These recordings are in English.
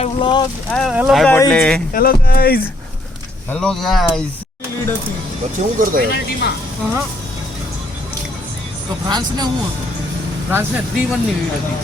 my vlog. Hello Hi, guys. Patel. Hello guys. Hello guys પછી હું કરતો પેનલ્ટીમાં તો ફ્રાન્સને શું હતું? ફ્રાન્સને 3-1 ની લીડ હતી.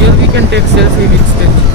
Here we can take selfie with statue.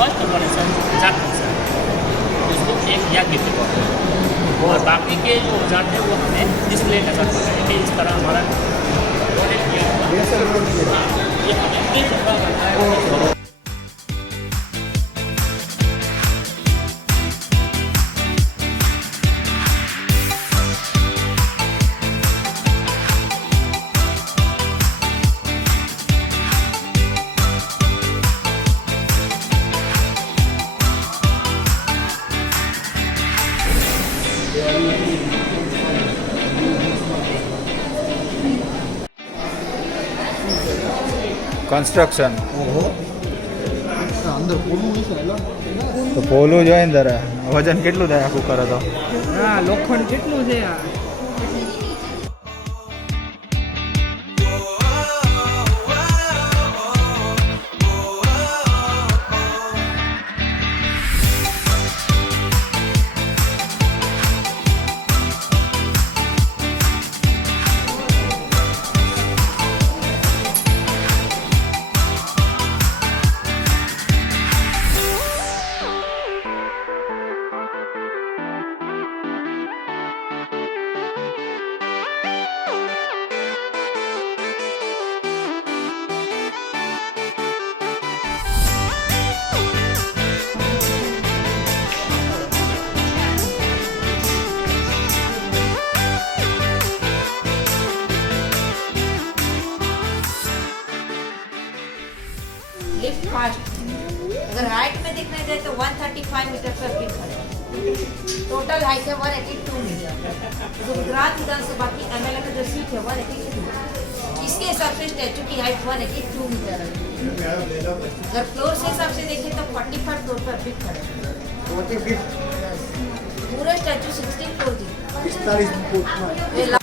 First organization औजार सर उसको एक या गिफ्ट को और बाकी के जो औजार थे वो हमें डिस्प्ले का सर पता है कि इस तरह हमारा प्रोडक्ट किया हुआ ये हमें किस जगह बनता है। કન્સ્ટ્રક્શન ઓહો અંદર પોલું છે એટલે તો પોલું જોઈએ ને તારે વજન કેટલું થાય આખું કરે તો હા લોખંડ કેટલું છે આ लिफ्ट फास्ट अगर हाइट में देखने जाए तो 135 मीटर पर फीट है टोटल हाइट है 182 मीटर तो गुजरात विधानसभा की एमएलए का जो सीट है 182 इसके हिसाब से स्टैचू की हाइट 182 मीटर है अगर फ्लोर से हिसाब से देखें तो 45 फ्लोर पर फीट है पूरा स्टैचू 16 फ्लोर की 45 ફૂટ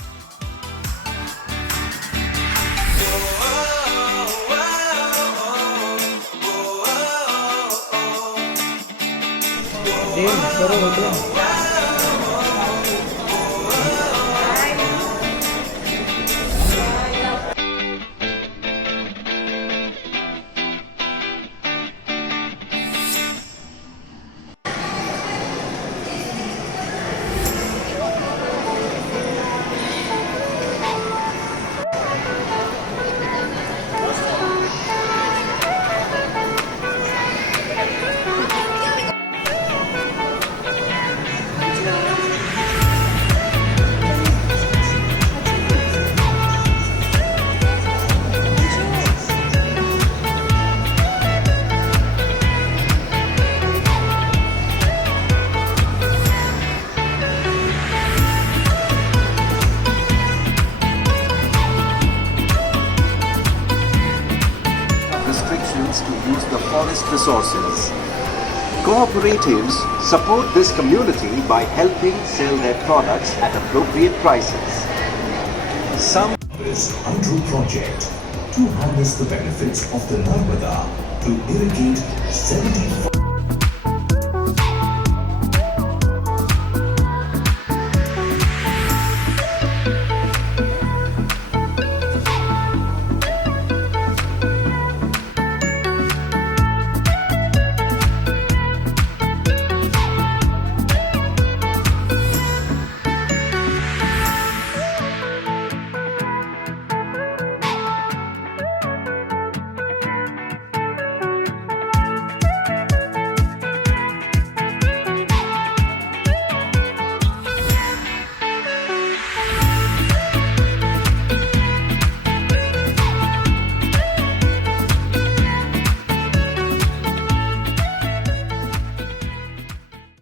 restrictions to use the forest resources. Cooperatives support this community by helping sell their products at appropriate prices. Some This hydro project to harness the benefits of the Narmada to irrigate 75